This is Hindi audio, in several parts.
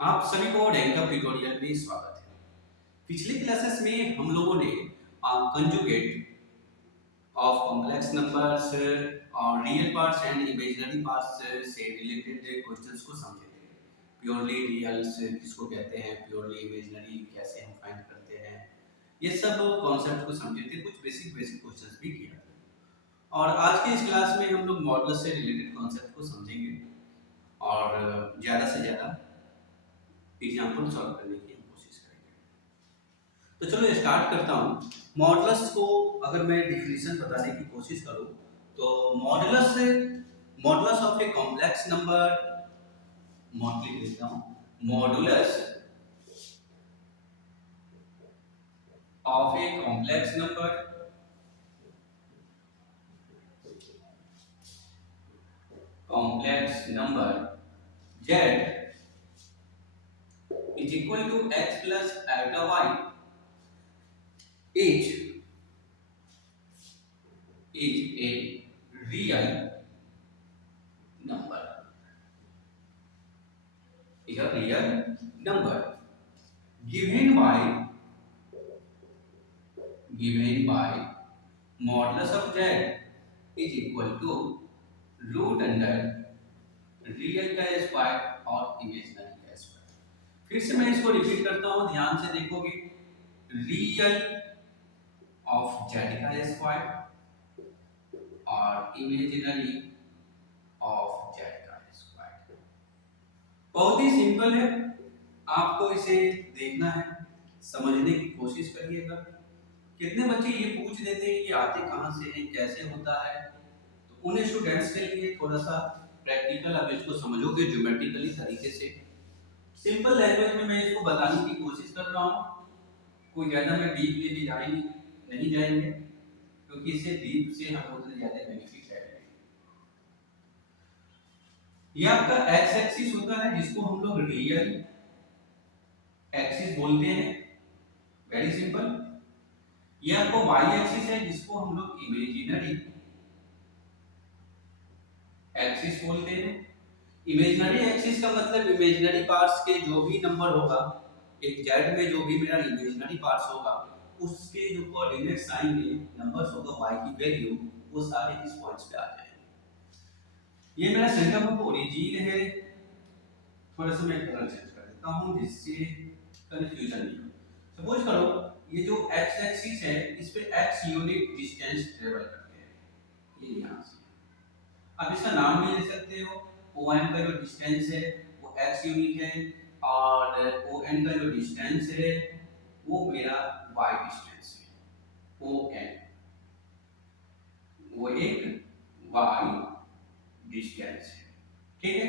आप सभी को रैंकअप ट्यूटोरियल में स्वागत है। पिछले क्लासेस में हम लोगों ने कंजुगेट ऑफ कॉम्प्लेक्स नंबर्स और real parts and imaginary parts से रिलेटेड क्वेश्चंस को समझे थे। प्योरली रियल्स किसको कहते हैं, प्योरली इमेजिनरी कैसे हम फाइंड करते हैं, ये सब कॉन्सेप्ट को समझे थे। कुछ बेसिक बेसिक क्वेश्चंस भी किया था। और आज के इस क्लास में हम लोग मॉडुलस से रिलेटेड कॉन्सेप्ट को समझेंगे और ज़्यादा से ज़्यादा एग्जाम्पल सॉल्व करने की हम कोशिश करेंगे। तो चलो स्टार्ट करता हूँ। मॉडुलस को अगर मैं डिफिनीशन बताने की कोशिश करूँ तो modulus of a complex number, लिख देता हूँ, modulus of a complex number z is equal to x plus iota y is a real number. Is a real number given by modulus of z is equal to root under real का स्क्वायर और इमेजिनरी का स्क्वायर। फिर से मैं इसको रिपीट करता हूं, ध्यान से देखोगे। रियल ऑफ z का स्क्वायर और इमेजिनरी ऑफ z का स्क्वायर। बहुत ही सिंपल है, आपको इसे देखना है, समझने की कोशिश करिएगा। कितने बच्चे ये पूछ देते हैं कि आते कहाँ से हैं, कैसे होता है। तो उन स्टूडेंट्स के लिए थोड़ा सा प्रैक्टिकल, अब इसको समझोगे ज्योमेट्रिकली तरीके से, सिंपल लैंग्वेज में मैं इसको बताने की कोशिश कर रहा हूँ। कोई ज़्यादा मैं डीप ले नहीं जाएंगे, क्योंकि इससे डीप से हमें उतने ज़्यादा बेनिफिट है। ये आपका एक्स एक्सिस होता है, जिसको हम लोग रियल एक्सिस बोलते हैं, वेरी सिंपल। ये आपको वाई एक्सिस है, जिसको हम लोग इमेजिनरी एक्सिस बोलते हैं। इमेजिनरी एक्सिस का मतलब इमेजिनरी पार्ट्स के जो भी नंबर होगा, एक जेड में जो भी मेरा इमेजिनरी पार्ट्स होगा, उसके जो कोऑर्डिनेट्स आएंगे, नंबर्स होगा, वाई की वैल्यू, वो सारे इस पॉइंट्स पे आ जाएंगे। ये मेरा सेंटर ऑफ ओरिजिन है। थोड़ा सा मैं कलर चेंज कर देता हूं, जिससे कंफ्यूजन नहीं हो। सपोज करो ये जो एक्स एक्सिस है, इस पे एक्स यूनिट डिस्टेंस ट्रेवल करते हैं, ये यहां से। अब इसका नाम भी ले सकते हो। OM का जो डिस्टेंस है वो x यूनिट है, और ON का जो डिस्टेंस है वो मेरा y डिस्टेंस है। ON वो एक y डिस्टेंस है, ठीक है।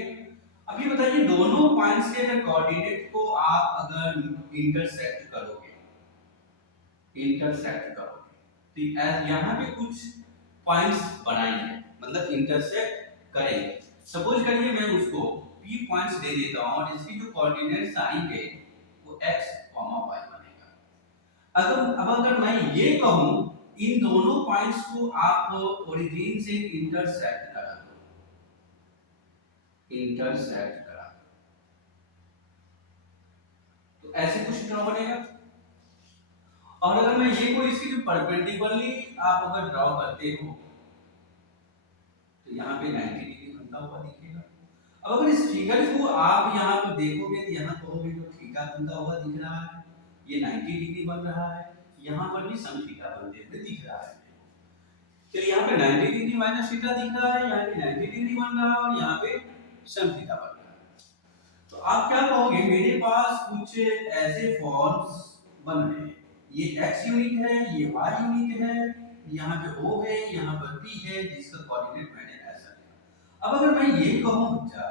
अब ये बताइए, दोनों पॉइंट्स के अगर कोऑर्डिनेट को आप अगर इंटरसेक्ट करोगे तो यहाँ पे कुछ पॉइंट्स बनाएंगे, मतलब इंटरसेक्ट करेंगे। सपोज करिए मैं उसको p पॉइंट्स दे देता हूं, और इसकी जो कोऑर्डिनेट्स आएंगे वो x, y बनेगा। अगर मैं ये कहूं, इन दोनों पॉइंट्स को आप ओरिजिन से इंटरसेक्ट करा तो ऐसे कुछ ड्रॉ बनेगा। और अगर मैं ये कोई इसकी जो परपेंडिकुलरली आप अगर ड्रॉ करते हो तो यहाँ पे 90 डिग्री बनता हुआ दिखेगा। अब अगर इस फिगर को आप यहाँ पर देखोगे तो यहाँ कहोगे तो थीटा बनता हुआ दिख रहा है, ये 90 डिग्री बन रहा है, यहाँ पर भी सम थीटा बनते हुए दिख रहा है। तो यहाँ पे 90 डिग्री माइनस थीटा दिख रहा है, यहाँ पे 90 डिग्री बन रहा है, और यहाँ पे सम थीटा बन रहा है। तो आप क्या कहोगे, मेरे पास कुछ ऐसे फॉर्म्स बन रहे हैं, ये x यूनिट है, ये y यूनिट है, यहाँ पे O है, यहाँ पर P है, जिसका कोऑर्डिनेट मैंने ऐसा लिया। अब अगर मैं ये कहूँ बच्चा,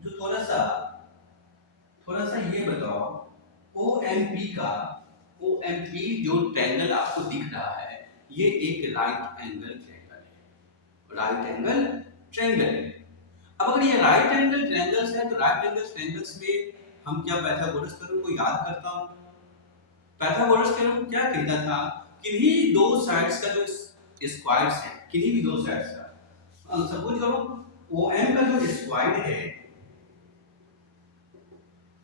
जो थोड़ा सा ये बताओ, OMP जो ट्रायंगल आपको दिख रहा है, ये एक राइट एंगल ट्रायंगल है। अब अगर ये राइट एंगल ट्रायंगल्स है, तो राइट एंगल ट्रायंगल्स में हम क्या पाइथागोरस थ्योरम को याद करता हूं। पाइथागोरस थ्योरम क्या कहता था, किन्हीं दो साइड्स का जो स्क्वायर्स है, किन्हीं भी दो साइड्स का, सपोज करो OM का जो स्क्वायर है,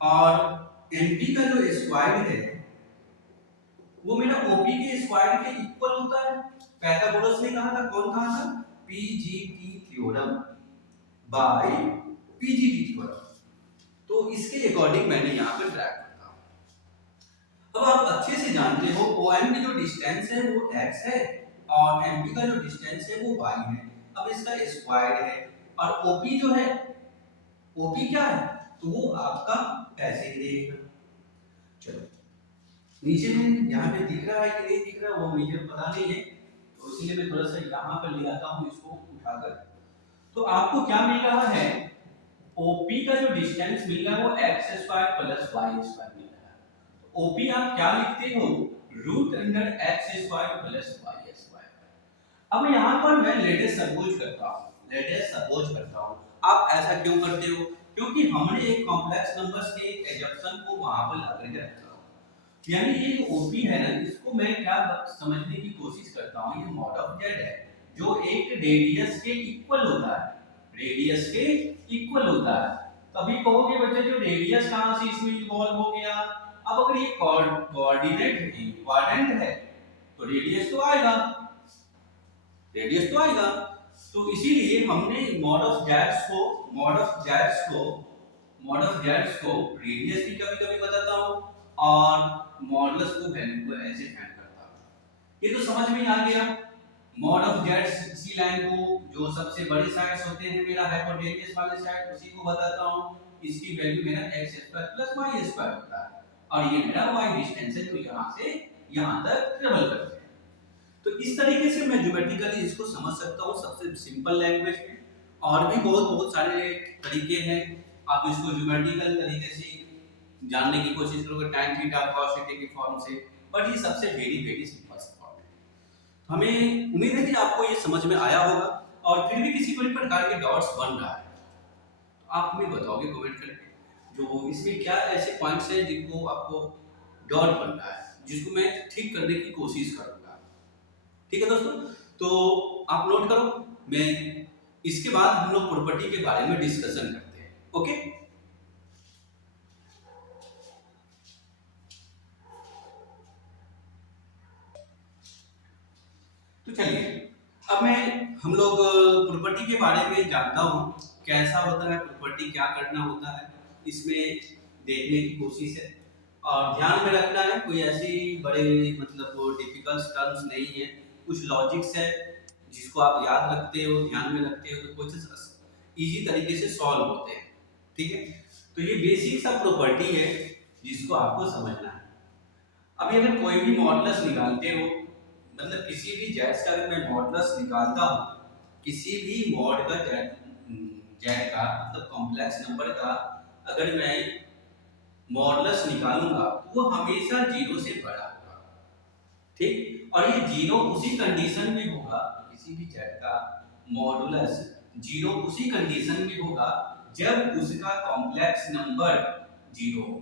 और एनपी का जो स्क्वायर है वो मेरा ओपी के स्क्वायर के इक्वल होता है। पाइथागोरस ने कहा था, कौन कहा था? PGT theorem by PGT theorem. तो इसके अकॉर्डिंग मैंने यहाँ पे ड्रैग करता हूँ। अब आप अच्छे से जानते हो ओएम की जो डिस्टेंस है वो x है और एमपी का जो डिस्टेंस है वो y है। अब इसका स्क्वायर है और ओपी जो है, ओपी क्या है? तो वो आपका ऐसे ही रहेगा। चलो नीचे में यहाँ पे दिख रहा है कि नहीं दिख रहा वो मुझे पता नहीं है, तो इसलिए मैं थोड़ा सा यहाँ पर ले आता हूँ इसको उठाकर। तो आपको क्या मिल रहा है? ओपी का जो डिस्टेंस मिल रहा है वो x square plus y square मिल रहा है। तो ओपी आप क्या लिखते हो? Root under x square plus y square. अब यहाँ पर मैं लेटेस्ट सपोज करता हूँ। आप ऐसा क्यों करते हो? क्योंकि हमने एक कॉम्प्लेक्स नंबर्स के एजम्पशन को वहां पर ला करके रखा हो। यानी ये जो ओपी है ना, इसको मैं क्या समझने की कोशिश करता हूँ, ये मॉड ऑफ जेड है जो एक रेडियस के इक्वल होता है, रेडियस के इक्वल होता है। तभी कहोगे बच्चे जो रेडियस कहां से इसमें इन्वॉल्व हो गया। अब अगर ये कोऑर्डिनेट इक्विवेलेंट है तो रेडियस तो आएगा, रेडियस तो आएगा। तो इसीलिए हमने मॉड ऑफ जेड्स को रेडियस भी कभी-कभी बताता हूं और मॉडुलस को वैल्यू को ऐसे फाइंड करता हूं। ये तो समझ में आ गया। मॉड ऑफ जेड्स इसी लाइन को जो सबसे बड़े साइड्स होते हैं मेरा हाइपोटेन्यूज वाले साइड उसी को बताता हूं। इसकी वैल्यू मेरा x square plus y square होता है और ये मेरा y डिस्टेंस है जो यहां से यहां तक ट्रेवल करते हैं। तो इस तरीके से मैं ज्योमेट्रिकली इसको समझ सकता हूँ सबसे सिंपल लैंग्वेज में। और भी बहुत सारे तरीके हैं, आप इसको ज्योमेट्रिकल तरीके से जानने की कोशिश करोगे tan थीटा cos थीटा के फॉर्म से, बट ये सबसे वेरी सिंपल सा फॉर्म है। हमें उम्मीद है कि आपको ये समझ में आया होगा और फिर भी किसी कोई प्रकार के डॉट्स बन रहा है तो आप हमें बताओगे कमेंट करके जो इसमें क्या ऐसे पॉइंट्स हैं जिनको आपको डॉट बन रहा है, जिसको मैं ठीक करने की कोशिश करूंगा। ठीक है दोस्तों, तो आप नोट करो, मैं इसके बाद हम लोग प्रॉपर्टी के बारे में डिस्कशन करते हैं। ओके, तो चलिए अब हम लोग प्रॉपर्टी के बारे में जानता हूँ कैसा होता है प्रॉपर्टी, क्या करना होता है इसमें देखने की कोशिश है। और ध्यान में रखना है कोई ऐसी बड़े मतलब डिफिकल्ट टर्म्स नहीं है, कुछ लॉजिक्स है जिसको आप याद रखते हो, ध्यान में रखते हो तो कुछ इजी तरीके से सॉल्व होते हैं। ठीक है, तो ये बेसिक सा प्रॉपर्टी है जिसको आपको समझना है। अभी अगर कोई भी मॉडुलस निकालते हो, मतलब किसी भी जेड्स का अगर मैं मॉडुलस निकालता हूँ, किसी भी मॉड का जेड का मतलब कॉम्प्लेक्स नंबर का अगर मैं मॉडुलस निकालूंगा वो हमेशा जीरो से बड़ा होगा। ठीक, और ये जीरो उसी कंडीशन में होगा, किसी भी जेड का मॉडुलस जीरो उसी कंडीशन में होगा जब उसका कॉम्प्लेक्स नंबर जीरो हो।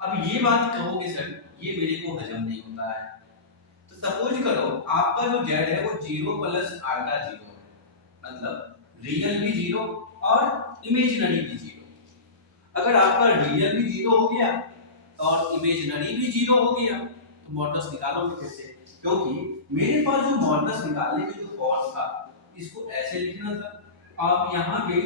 अब ये बात कहोगे सर ये मेरे को हजम नहीं होता है, तो सपोज करो आपका जो जेड है वो जीरो प्लस आल्फा जीरो है, मतलब रियल भी जीरो और इमेजिनरी भी जीरो। अगर आपका रियल भी जीरो हो गया और इमेजिनरी भी जीरो हो गया तो मॉडुलस निकालोगे कैसे? क्योंकि मेरे पास जो मॉडुलस निकालने की जो फॉर्म था इसको ऐसे लिखना था, आप यहाँ पे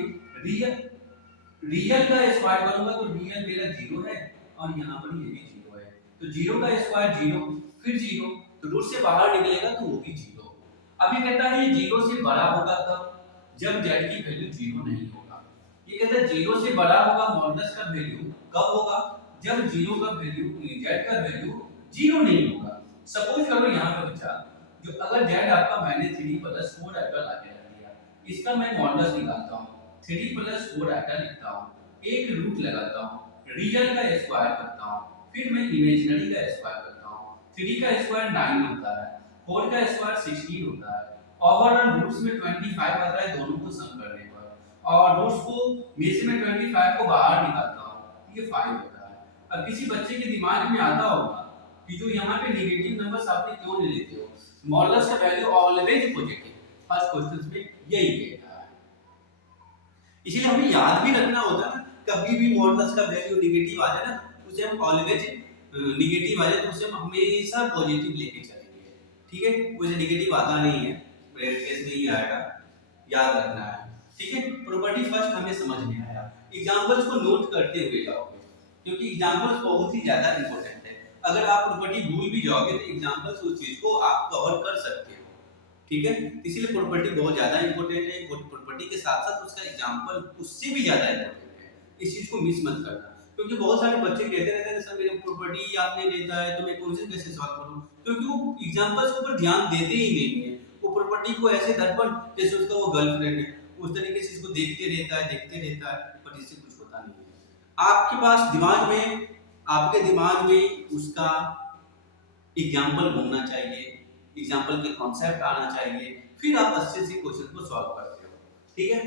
रियल का स्क्वायर करूंगा तो रियल मेरा जीरो है और यहाँ पर ये भी जीरो है, तो जीरो का स्क्वायर जीरो फिर जीरो, तो रूट से बाहर निकलेगा तो वो भी जीरो। अब ये कहता है ये जीरो से बड़ा होगा तब जब जेड की वैल्यू जीरो नहीं होगा। ये कहता है जीरो से बड़ा होगा मॉडुलस का वैल्यू कब होगा? जब जीरो का वैल्यू जेड का वैल्यू जीरो नहीं होगा। सपोज करो यहाँ पर बच्चा जो अगर जेड आपका मैंने 3 + 4 आइटा लाके रख दिया, इसका मैं मॉडुलस निकालता हूँ 3 + 4 आइटा लिखता हूँ, एक रूट लगाता हूँ, रियल का स्क्वायर करता हूँ, फिर मैं इमेजिनरी का स्क्वायर करता हूँ। 3 का स्क्वायर 9 होता है, 4 का स्क्वायर 16 होता है, ओवरऑल रूट्स में 25 आता है दोनों को सम करने पर, और रूट्स को में से मैं 25 को बाहर निकालता हूँ ये 5 होता है। अब किसी बच्चे के दिमाग में आता होगा कि जो यहाँ पे नेगेटिव नंबर्स आपने क्यों नहीं लेते हो, मॉडुलस का value always positive, first question में यही कहता है। इसलिए हमें याद भी रखना होता है ना कभी भी मॉडुलस का वैल्यू नेगेटिव आ जाए ना, उसे हम ऑलवेज नेगेटिव आ जाए तो उसे हम हमेशा पॉजिटिव लेके चलेंगे, ठीक है। उसे नेगेटिव आता नहीं है, रेयर केस में ही आएगा, याद रखना है, ठीक है। प्रॉपर्टी फर्स्ट हमें समझ में आया, एग्जांपल्स को नोट करते हुए जाओगे, क्योंकि एग्जांपल्स बहुत ही ज्यादा इंपॉर्टेंट है। अगर आप प्रॉपर्टी भूल भी जाओगे तो एग्जांपल्स उस चीज को आप कवर कर सकते हो, ठीक है। इसलिए प्रॉपर्टी बहुत ज्यादा इंपॉर्टेंट है, प्रॉपर्टी के साथ साथ उसका एग्जांपल उससे भी ज्यादा इंपॉर्टेंट है, इस चीज को मिस मत करना। क्योंकि बहुत सारे बच्चे कहते रहते हैं सर मेरे प्रॉपर्टी याद नहीं रहता है तो मैं क्वेश्चन कैसे सॉल्व करूं, क्योंकि वो एग्जांपल्स के ऊपर ध्यान देते ही नहीं है। वो प्रॉपर्टी को ऐसे दर्पण जैसे उसका वो गर्लफ्रेंड है उस तरीके से इसको देखते रहता है, बट इससे कुछ होता नहीं है। आपके पास दिमाग में, आपके दिमाग में उसका एग्जाम्पल होना चाहिए, एग्जाम्पल के कॉन्सेप्ट आना चाहिए, फिर आप अच्छे से क्वेश्चन को सॉल्व करते हो, ठीक है।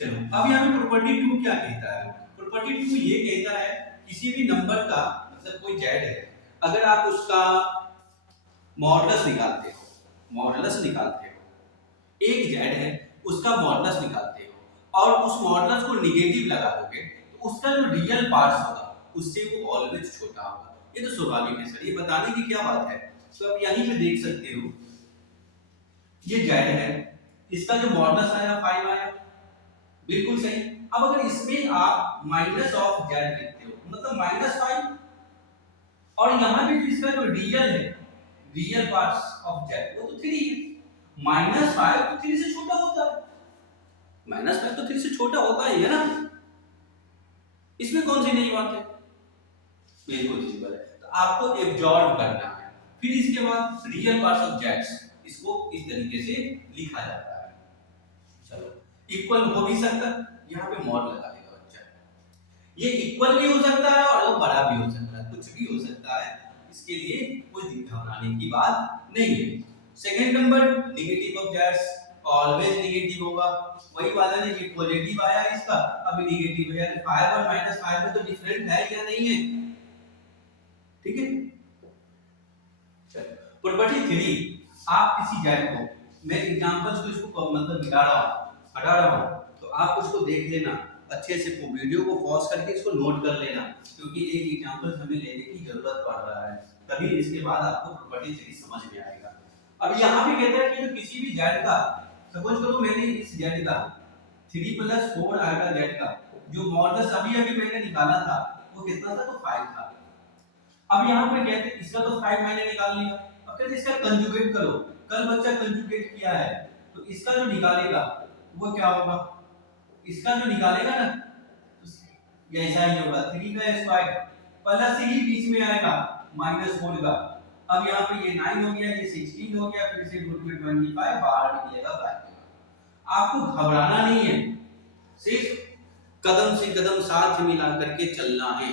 चलो अब यहाँ पे प्रॉपर्टी 2 क्या कहता है? प्रॉपर्टी 2 ये कहता है किसी भी नंबर का, मतलब कोई जेड है, अगर आप उसका मॉडुलस निकालते हो, एक जेड है उसका मॉडुलस निकालते हो और उस मॉडुलस को नेगेटिव लगा दोगे तो उसका जो रियल पार्ट्स होगा उससे वो ऑलवेज छोटा होगा। ये तो स्वाभाविक है सर, ये बताने की क्या बात है। तो आप यहीं पे देख सकते हो ये जेड है, इसका जो मॉडुलस आया 5 आया, बिल्कुल सही। अब अगर इसमें आप माइनस ऑफ जेड लिखते हो मतलब -5, और यहाँ पे जो इसका जो रियल है, रियल पार्ट्स ऑफ जेड वो तो 3 है, -5 तो 3 से छोटा होता है, -5 तो 3 से छोटा होता ही है ना, इसमें कौन सी नई बात है, बिल्कुल सिंपल है। तो आपको एब्जॉर्ब करना है, फिर इसके बाद रियल पार्ट्स ऑफ जेड्स, इसको इस तरीके से लिखा जाता है। चलो इक्वल हो भी सकता है, यहाँ पे मॉड लगा देगा बच्चा, ये इक्वल भी हो सकता है और वो बड़ा भी हो सकता है, कुछ भी हो सकता है, इसके लिए कोई घबराने की बात नहीं है। Second number negative of Jades always negative होगा, वही वाला नहीं कि पॉजिटिव आया इसका अभी नेगेटिव है, 5 और -5 में तो डिफरेंट है या नहीं है, ठीक है। प्रॉपर्टी 3, आप किसी जेड को, मैं एग्जांपल्स को इसको मतलब हटा रहा हूं तो आप उसको देख लेना अच्छे से, वीडियो को पॉज करके इसको नोट कर लेना, क्योंकि एक एग्जांपल हमें लेने की जरूरत पड़ रहा है, तभी इसके बाद आपको प्रॉपर्टी 3 समझ में आएगा। अब यहाँ पे कहते हैं कि जो किसी भी जेड का, सपोज करो मैंने इस जेड का 3 + 4 आएगा जेड का, जो मॉडुलस अभी मैंने निकाला था वो कितना था, तो 5 था। अब यहाँ पे कहते हैं इसका तो 5 मैंने निकाल लिया, अब कहते हैं इसका कंजुगेट करो, कल बच्चा कंजुगेट किया है तो इसका जो निकालेगा वो क्या होगा, इसका जो निकालेगा ना तो ये ऐसा ही होगा, 3 का स्क्वायर प्लस ही बीच में आएगा -4 का। अब यहाँ पे ये 9 हो गया, ये 16 हो गया, फिर से रूट में 25 बाहर निकलेगा 5। आपको घबराना नहीं है, सिर्फ कदम से कदम साथ मिला करके चलना है,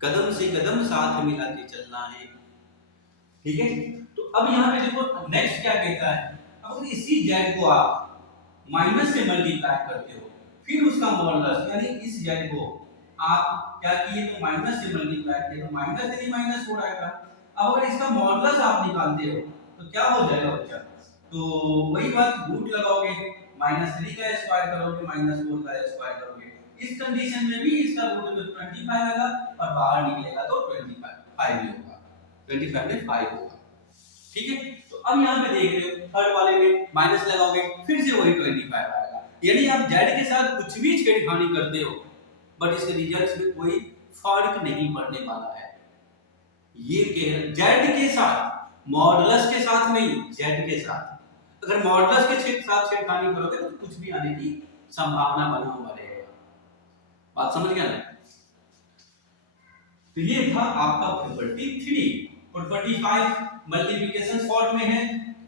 कदम से कदम साथ मिला के चलना है, ठीक है। तो अब यहाँ पे देखो नेक्स्ट क्या कहता है, अब इसी जेड को आप माइनस से मल्टीप्लाई करते हो, फिर उसका मॉडुलस यानी इस जेड को आप क्या किए तो माइनस से मल्टीप्लाई किए तो -4 आएगा। अब अगर इसका मॉडुलस आप निकालते हो तो क्या हो जाएगा बच्चा, तो वही बात रूट लगाओगे, -3 का स्क्वायर करोगे, -4 का स्क्वायर करोगे, इस कंडीशन में भी इसका रूट में 25 आएगा और बाहर निकलेगा तो 25 ही होगा, 25 में 5 होगा, ठीक है। तो अब यहाँ पे देख रहे हो थर्ड वाले में माइनस लगाओगे फिर से वही 25 आएगा, यानी आप जेड के साथ कुछ भी छेड़खानी करते हो बट इसके रिजल्ट्स में कोई फर्क नहीं पड़ने वाला है। ये कह जेड के साथ, मॉडुलस के साथ नहीं, जेड के साथ। अगर मॉडुलस के साथ छेड़खानी करोगे तो कुछ भी आने की संभावना बना हुआ रहेगा। बात समझ गया ना? तो ये था आपका प्रॉपर्टी 3। प्रॉपर्टी 5 मल्टीप्लिकेशन फॉर्म में है,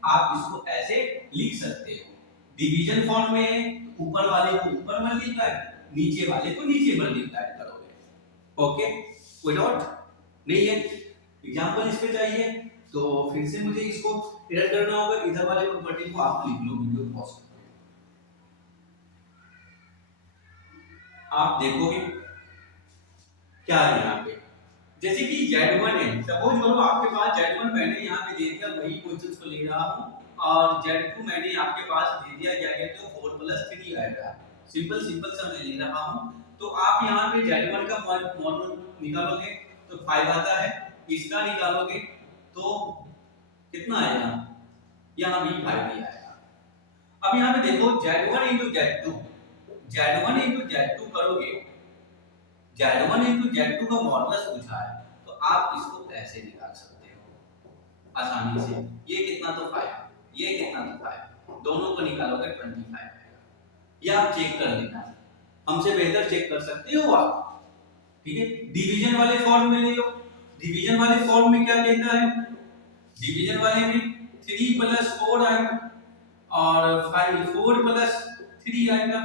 आप इसको ऐसे लिख सकते हो, डिवीजन फॉर्म में है, ऊपर वाले को ऊपर मल्टीप्लाई, नीचे वाले को नीचे मल्टीप्लाई करोगे, ओके। कोई डाउट नहीं है? एग्जांपल इस पे चाहिए तो फिर से मुझे इसको एडिट करना होगा, इधर वाले प्रॉपर्टी को आप लिख लो, वीडियो पॉज करके आप देखोगे क्या है यहाँ पे, जैसे कि Z1 है, सपोज करो आपके पास Z1 मैंने यहाँ पे दे दिया, वही क्वेश्चंस को ले रहा हूँ, और Z2 मैंने आपके पास दे दिया, क्या कहते हो 4 + 3 आएगा, सिंपल सिंपल सा मैं ले रहा हूँ। तो आप यहाँ पे Z1 का मॉडल निकालोगे तो 5 आता है, इसका निकालोगे तो कितना आएगा, यहाँ भी 5 ही आएगा। अब यहाँ पे देखो Z1 into Z2, Z1 into Z2 करोगे, Z1 इंटू Z2 का मॉडुलस पूछा है तो आप इसको ऐसे निकाल सकते हो आसानी से। ये कितना तो 5, ये कितना तो 5, दोनों को निकालोगे 25 आएगा। ये आप चेक कर लेना, हमसे बेहतर चेक कर सकते हो आप, ठीक है। डिवीजन वाले फॉर्म में ले लो, डिवीजन वाले फॉर्म में क्या कहता है, डिवीजन वाले में 3 प्लस 4 आएगा और 4 प्लस 3 आएगा।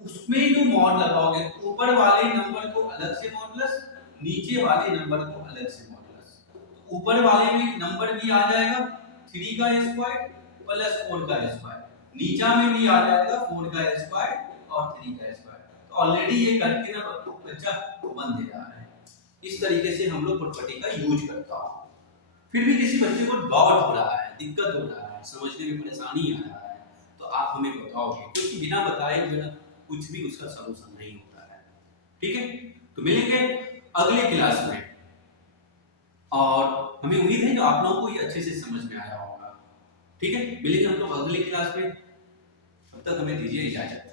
तो उसमें जो मॉड लगाओगे, ऊपर वाले नंबर को अलग से मॉडुलस, नीचे वाले नंबर को अलग से मॉडुलस। तो ऊपर वाले में नंबर भी आ जाएगा 3 का स्क्वायर प्लस 4 का स्क्वायर, नीचा में भी आ जाएगा 4 का स्क्वायर और 3 का स्क्वायर। तो ऑलरेडी ये करके ना बच्चा बन दे रहा है। इस तरीके से हम लोग प्रॉपर्टी का यूज करता हूं। फिर भी किसी बच्चे को डाउट हो रहा है, दिक्कत हो रहा है, समझने में परेशानी आ रहा है, तो आप हमें बताओगे, क्योंकि बिना बताए हुए ना कुछ भी उसका सलूशन नहीं होता है, ठीक है। तो मिलेंगे अगले क्लास में और हमें उम्मीद है कि आप लोगों को ये अच्छे से समझ में आया होगा, ठीक है। मिलेंगे हम लोग अगले क्लास में, तब तक हमें दीजिए इजाजत।